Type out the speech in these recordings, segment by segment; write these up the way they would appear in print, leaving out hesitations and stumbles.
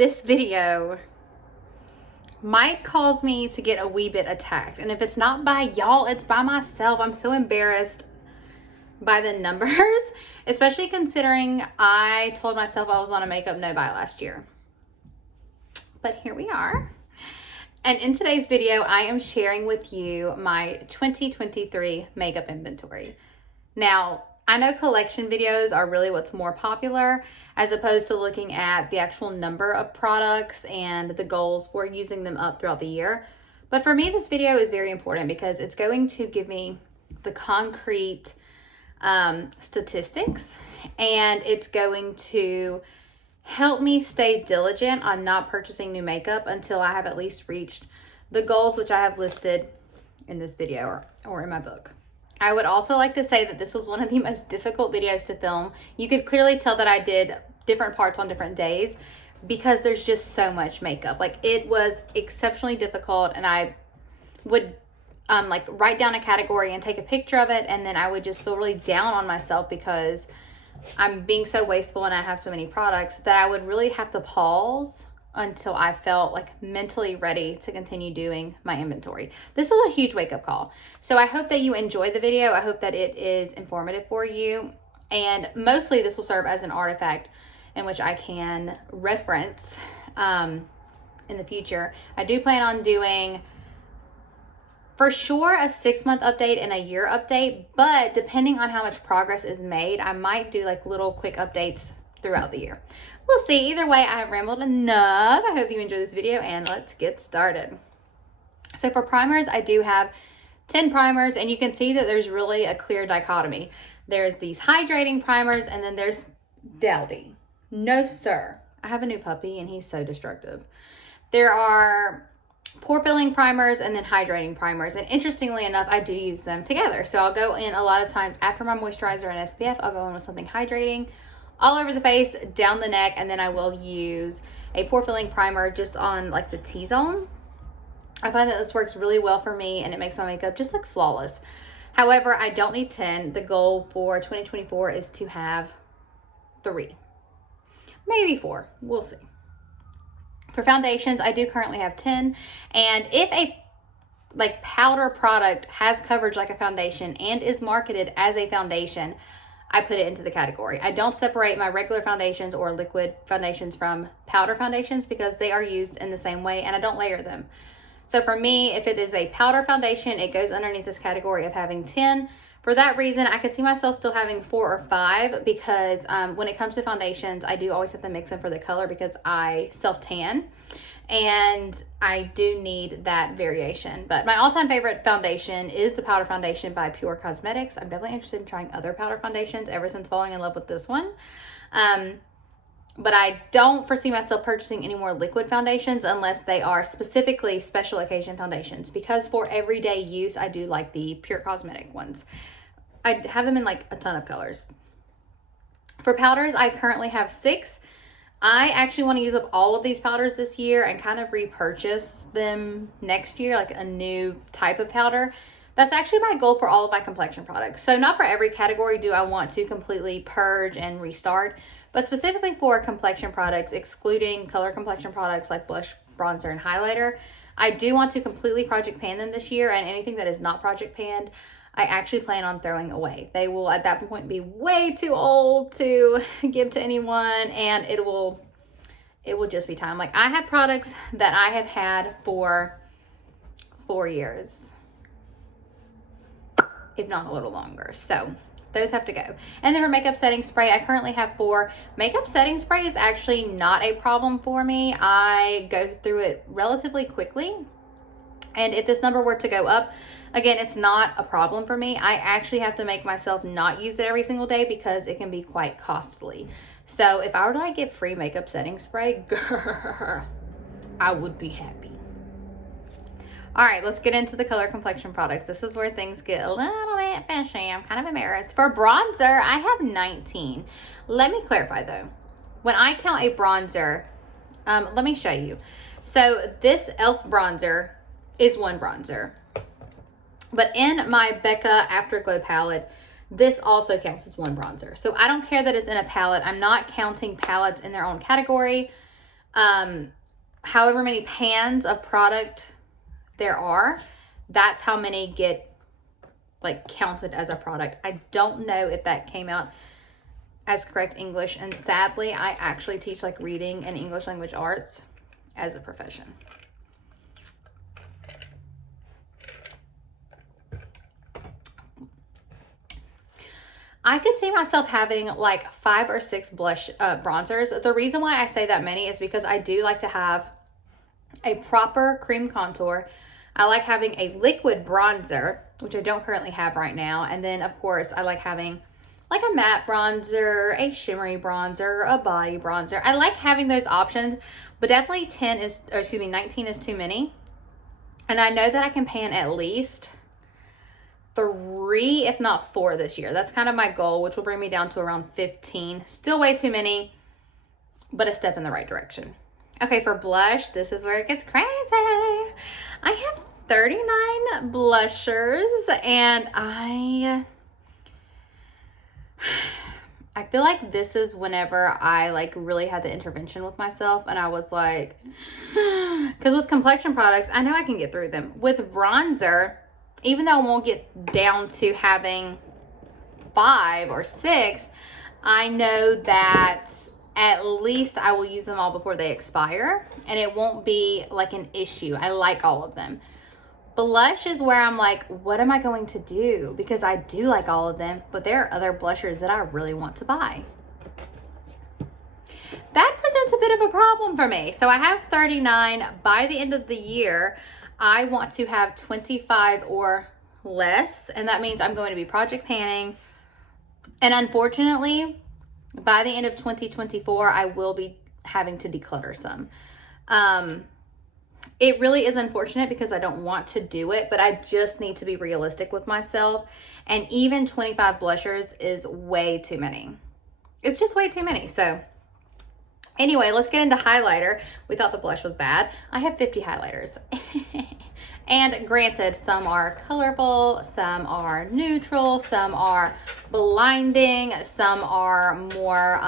this video might cause me to get a wee bit attacked. And if it's not by y'all, it's by myself. I'm so embarrassed by the numbers, especially considering I told myself I was on a makeup no-buy last year. But here we are. And in today's video, I am sharing with you my 2023 makeup inventory. Now, I know collection videos are really what's more popular as opposed to looking at the actual number of products and the goals for using them up throughout the year. But for me, this video is very important because it's going to give me the concrete statistics, and it's going to help me stay diligent on not purchasing new makeup until I have at least reached the goals which I have listed in this video or in my book. I would also like to say that this was one of the most difficult videos to film. You could clearly tell that I did different parts on different days because there's just so much makeup. Like, it was exceptionally difficult, and I would like write down a category and take a picture of it, and then I would just feel really down on myself because I'm being so wasteful and I have so many products that I would really have to pause until I felt like mentally ready to continue doing my inventory. This was a huge wake-up call. So I hope that you enjoyed the video. I hope that it is informative for you. And mostly this will serve as an artifact in which I can reference in the future. I do plan on doing for sure a 6-month update and a year update, but depending on how much progress is made, I might do like little quick updates throughout the year. We'll see. Either way, I have rambled enough. I hope you enjoy this video, and let's get started. So for primers, I do have 10 primers, and you can see that there's really a clear dichotomy. There's these hydrating primers, and then there's Dowdy. No, sir. I have a new puppy, and he's so destructive. There are pore filling primers and then hydrating primers, and interestingly enough, I do use them together. So I'll go in a lot of times after my moisturizer and SPF, I'll go in with something hydrating all over the face, down the neck, and then I will use a pore filling primer just on like the T-zone. I find that this works really well for me, and it makes my makeup just like flawless. However, I don't need 10. The goal for 2024 is to have 3, maybe 4. We'll see. For foundations, I do currently have 10, and if a like powder product has coverage like a foundation and is marketed as a foundation, I put it into the category. I don't separate my regular foundations or liquid foundations from powder foundations because they are used in the same way, and I don't layer them. So for me, if it is a powder foundation, it goes underneath this category of having 10. For that reason, I could see myself still having 4 or 5 because when it comes to foundations, I do always have to mix them for the color because I self-tan and I do need that variation. But my all-time favorite foundation is the powder foundation by Pure Cosmetics. I'm definitely interested in trying other powder foundations ever since falling in love with this one. But I don't foresee myself purchasing any more liquid foundations unless they are specifically special occasion foundations, because for everyday use, I do like the Pure Cosmetic ones. I have them in like a ton of colors. For powders, I currently have 6. I actually want to use up all of these powders this year and kind of repurchase them next year, like a new type of powder. That's actually my goal for all of my complexion products. So not for every category do I want to completely purge and restart, but specifically for complexion products, excluding color complexion products like blush, bronzer, and highlighter, I do want to completely project pan them this year, and anything that is not project panned, I actually plan on throwing away. They will at that point be way too old to give to anyone, and it will just be time. Like, I have products that I have had for 4 years, if not a little longer. So those have to go. And then for makeup setting spray, I currently have 4. Makeup setting spray is actually not a problem for me. I go through it relatively quickly. And if this number were to go up, again, it's not a problem for me. I actually have to make myself not use it every single day because it can be quite costly. So if I were to like get free makeup setting spray, girl, I would be happy. All right, let's get into the color complexion products. This is where things get a little bit fishy. I'm kind of embarrassed. For bronzer, I have 19. Let me clarify though. When I count a bronzer, let me show you. So this e.l.f. bronzer is 1 bronzer. But in my Becca Afterglow palette, this also counts as 1 bronzer. So I don't care that it's in a palette. I'm not counting palettes in their own category. However many pans of product there are, that's how many get like counted as a product. I don't know if that came out as correct English, and sadly I actually teach like reading and English language arts as a profession. I could see myself having like 5 or 6 bronzers. The reason why I say that many is because I do like to have a proper cream contour. I like having a liquid bronzer, which I don't currently have right now. And then of course I like having like a matte bronzer, a shimmery bronzer, a body bronzer. I like having those options, but definitely 19 is too many. And I know that I can pan at least 3, if not 4 this year. That's kind of my goal, which will bring me down to around 15. Still way too many, but a step in the right direction. Okay, for blush, this is where it gets crazy. I have 39 blushers, and I feel like this is whenever I like really had the intervention with myself, and I was like, because with complexion products, I know I can get through them. With bronzer, even though I won't get down to having 5 or 6, I know that at least I will use them all before they expire, and it won't be like an issue. I like all of them. Blush is where I'm like, what am I going to do? Because I do like all of them, but there are other blushers that I really want to buy. That presents a bit of a problem for me. So I have 39. By the end of the year, I want to have 25 or less, and that means I'm going to be project panning. And unfortunately, by the end of 2024, I will be having to declutter some. It really is unfortunate because I don't want to do it, but I just need to be realistic with myself. And even 25 blushers is way too many. It's just way too many. So anyway, let's get into highlighter. We thought the blush was bad. I have 50 highlighters. And granted, some are colorful, some are neutral, some are blinding, some are more,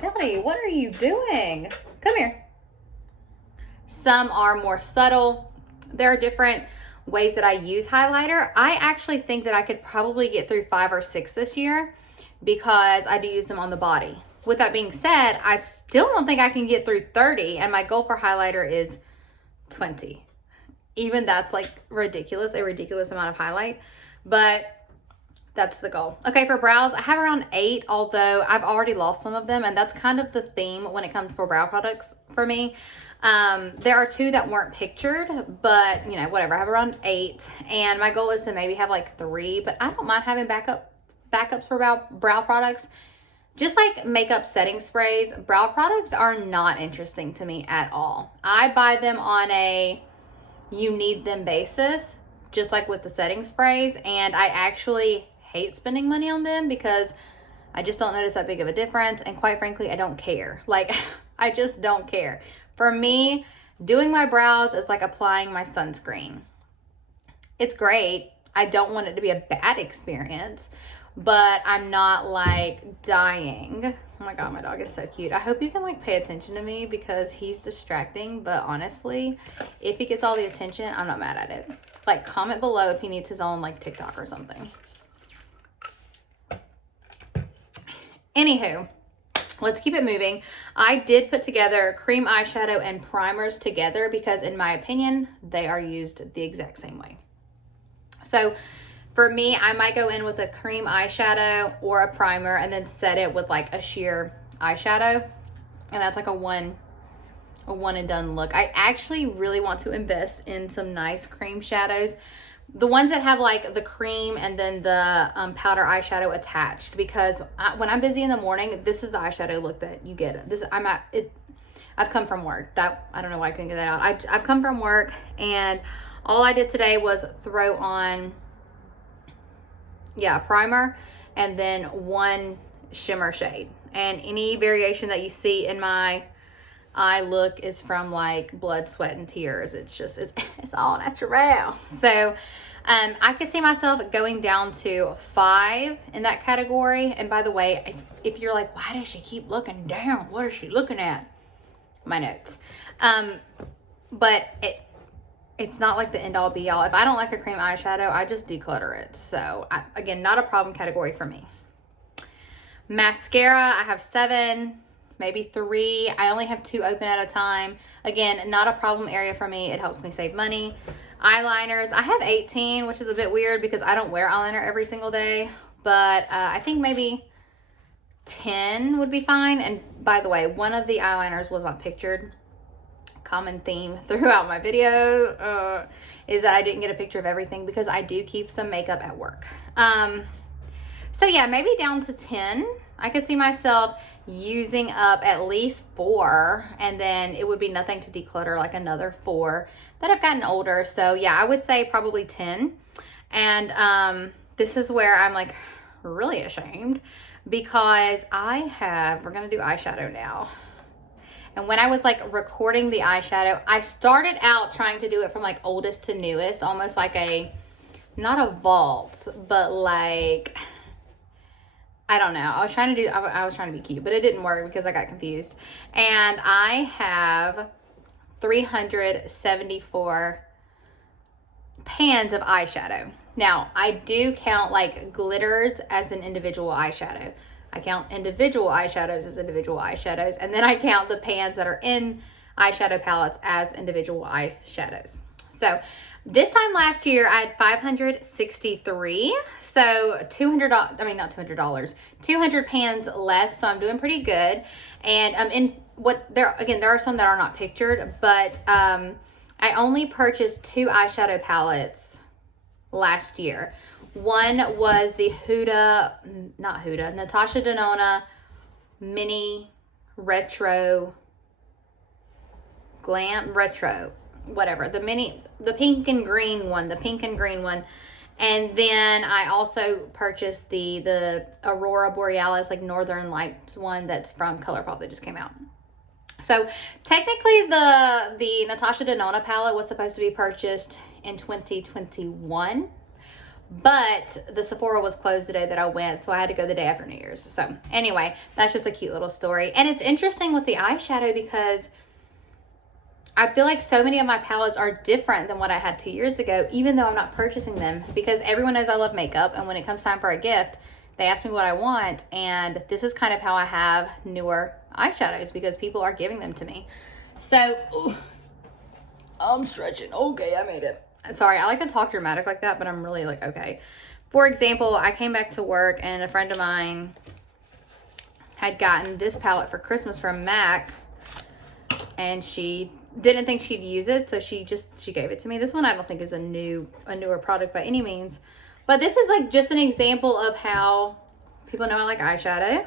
Kelly, what are you doing? Come here. Some are more subtle. There are different ways that I use highlighter. I actually think that I could probably get through 5 or 6 this year because I do use them on the body. With that being said, I still don't think I can get through 30, and my goal for highlighter is 20. Even that's like ridiculous, a ridiculous amount of highlight, but that's the goal. Okay, for brows, I have around 8, although I've already lost some of them, and that's kind of the theme when it comes for brow products for me. There are 2 that weren't pictured, but you know, whatever. I have around 8, and my goal is to maybe have like 3, but I don't mind having backups for brow products. Just like makeup setting sprays, brow products are not interesting to me at all. I buy them on a you need them basis, just like with the setting sprays, and I actually hate spending money on them because I just don't notice that big of a difference, and quite frankly, I don't care. Like, I just don't care. For me, doing my brows is like applying my sunscreen. It's great. I don't want it to be a bad experience, but I'm not like dying. Oh my God, my dog is so cute. I hope you can like pay attention to me because he's distracting, but honestly, if he gets all the attention, I'm not mad at it. Like, comment below if he needs his own like TikTok or something. Anywho, let's keep it moving. I did put together cream eyeshadow and primers together because in my opinion, they are used the exact same way. So for me, I might go in with a cream eyeshadow or a primer and then set it with like a sheer eyeshadow. And that's like a one and done look. I actually really want to invest in some nice cream shadows. The ones that have like the cream and then the powder eyeshadow attached, because when I'm busy in the morning, this is the eyeshadow look that you get. I've come from work. I don't know why I couldn't get that out. I've come from work, and all I did today was throw on primer and then one shimmer shade, and any variation that you see in my eye look is from like blood, sweat, and tears. It's all natural. So I could see myself going down to 5 in that category. And by the way, if you're like, why does she keep looking down? What is she looking at? my notes. But it's not like the end all be all. If I don't like a cream eyeshadow, I just declutter it. So again, not a problem category for me. Mascara, I have 7, maybe 3. I only have 2 open at a time. Again, not a problem area for me. It helps me save money. Eyeliners, I have 18, which is a bit weird because I don't wear eyeliner every single day. But I think maybe 10 would be fine. And by the way, one of the eyeliners was not pictured. Common theme throughout my video is that I didn't get a picture of everything because I do keep some makeup at work. So yeah, maybe down to 10. I could see myself using up at least 4, and then it would be nothing to declutter, like another 4 that have gotten older. So yeah, I would say probably 10. And this is where I'm like really ashamed because we're gonna do eyeshadow now. And when I was like recording the eyeshadow, I started out trying to do it from like oldest to newest, almost like not a vault, but like, I don't know. I was trying to be cute, but it didn't work because I got confused. And I have 374 pans of eyeshadow. Now, I do count like glitters as an individual eyeshadow. I count individual eyeshadows as individual eyeshadows, and then I count the pans that are in eyeshadow palettes as individual eyeshadows. So this time last year, I had 563. So $200 pans less. So I'm doing pretty good. And there are some that are not pictured, but I only purchased 2 eyeshadow palettes last year. One was the Natasha Denona Mini Retro Glam Retro, whatever. The pink and green one. And then I also purchased the Aurora Borealis, like Northern Lights one that's from ColourPop that just came out. So technically the Natasha Denona palette was supposed to be purchased in 2021. But the Sephora was closed the day that I went, so I had to go the day after New Year's. So anyway, that's just a cute little story. And it's interesting with the eyeshadow because I feel like so many of my palettes are different than what I had 2 years ago, even though I'm not purchasing them, because everyone knows I love makeup, and when it comes time for a gift, they ask me what I want, and this is kind of how I have newer eyeshadows because people are giving them to me. So, I'm stretching. Okay, I made it. Sorry, I like to talk dramatic like that, but I'm really like, okay. For example, I came back to work and a friend of mine had gotten this palette for Christmas from MAC, and she didn't think she'd use it, so she gave it to me. This one I don't think is a newer product by any means, but this is like just an example of how people know I like eyeshadow,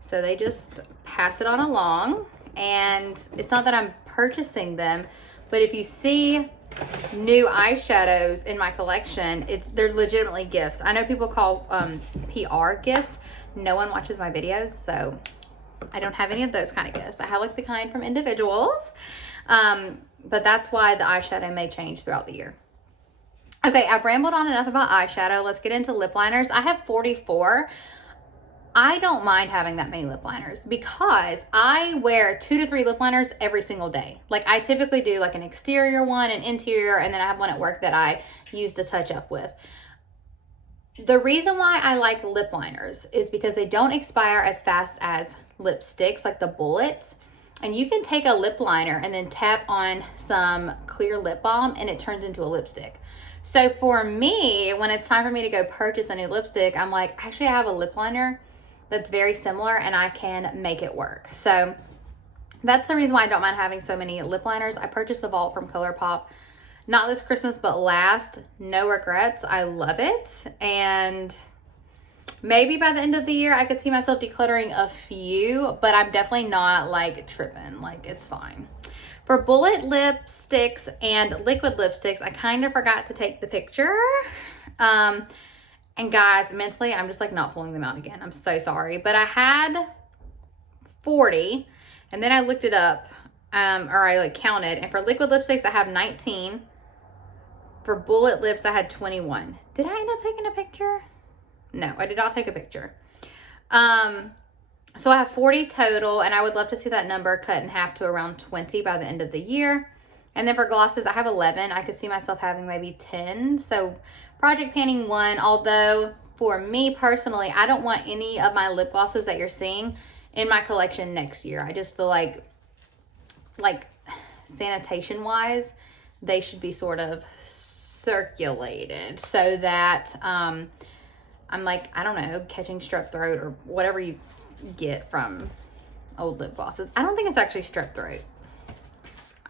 so they just pass it on along. And it's not that I'm purchasing them, but if you see new eyeshadows in my collection, they're legitimately gifts. I know people call PR gifts. No one watches my videos, so I don't have any of those kind of gifts. I have like the kind from individuals, but that's why the eyeshadow may change throughout the year. Okay, I've rambled on enough about eyeshadow. Let's get into lip liners. I have 44. I don't mind having that many lip liners because I wear 2 to 3 lip liners every single day. Like I typically do like an exterior one, an interior, and then I have one at work that I use to touch up with. The reason why I like lip liners is because they don't expire as fast as lipsticks, like the bullets. And you can take a lip liner and then tap on some clear lip balm and it turns into a lipstick. So for me, when it's time for me to go purchase a new lipstick, I'm like, actually I have a lip liner that's very similar and I can make it work. So that's the reason why I don't mind having so many lip liners. I purchased a vault from ColourPop, not this Christmas, but last. No regrets. I love it. And maybe by the end of the year, I could see myself decluttering a few, but I'm definitely not like tripping. Like it's fine. For bullet lipsticks and liquid lipsticks, I kind of forgot to take the picture. And guys, mentally, I'm just like not pulling them out again. I'm so sorry. But I had 40, and then I looked it up, or I like counted. And for liquid lipsticks, I have 19. For bullet lips, I had 21. Did I end up taking a picture? No, I did not take a picture. So I have 40 total, and I would love to see that number cut in half to around 20 by the end of the year. And then for glosses, I have 11. I could see myself having maybe 10. So Project Panning 1, although for me personally, I don't want any of my lip glosses that you're seeing in my collection next year. I just feel like sanitation wise, they should be sort of circulated so that I'm like, I don't know, catching strep throat or whatever you get from old lip glosses. I don't think it's actually strep throat.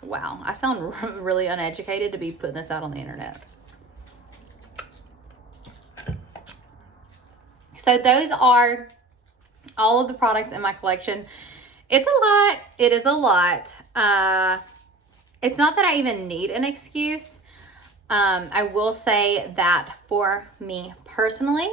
Wow, I sound really uneducated to be putting this out on the internet. So those are all of the products in my collection. It's a lot. It is a lot. It's not that I even need an excuse. I will say that for me personally,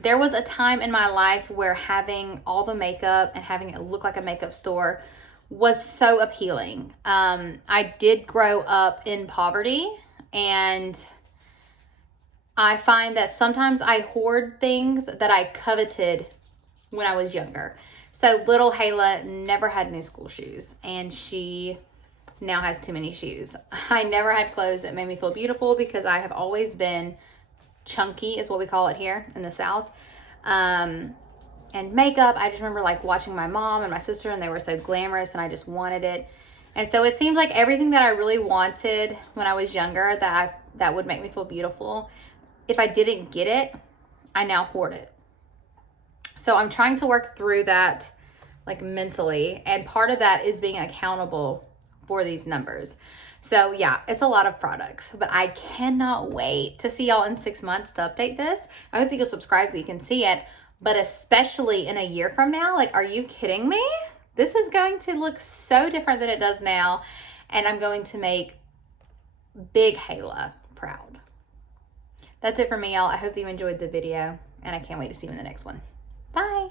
there was a time in my life where having all the makeup and having it look like a makeup store was so appealing. I did grow up in poverty, and I find that sometimes I hoard things that I coveted when I was younger. So little Hayla never had new school shoes, and she now has too many shoes. I never had clothes that made me feel beautiful because I have always been chunky, is what we call it here in the South. And makeup, I just remember like watching my mom and my sister, and they were so glamorous, and I just wanted it. And so it seems like everything that I really wanted when I was younger that would make me feel beautiful, if I didn't get it, I now hoard it. So I'm trying to work through that like mentally, and part of that is being accountable for these numbers. So yeah, it's a lot of products, but I cannot wait to see y'all in 6 months to update this. I hope that you'll subscribe so you can see it, but especially in a year from now, like, are you kidding me? This is going to look so different than it does now, and I'm going to make big Hayla proud. That's it for me, y'all. I hope that you enjoyed the video, and I can't wait to see you in the next one. Bye.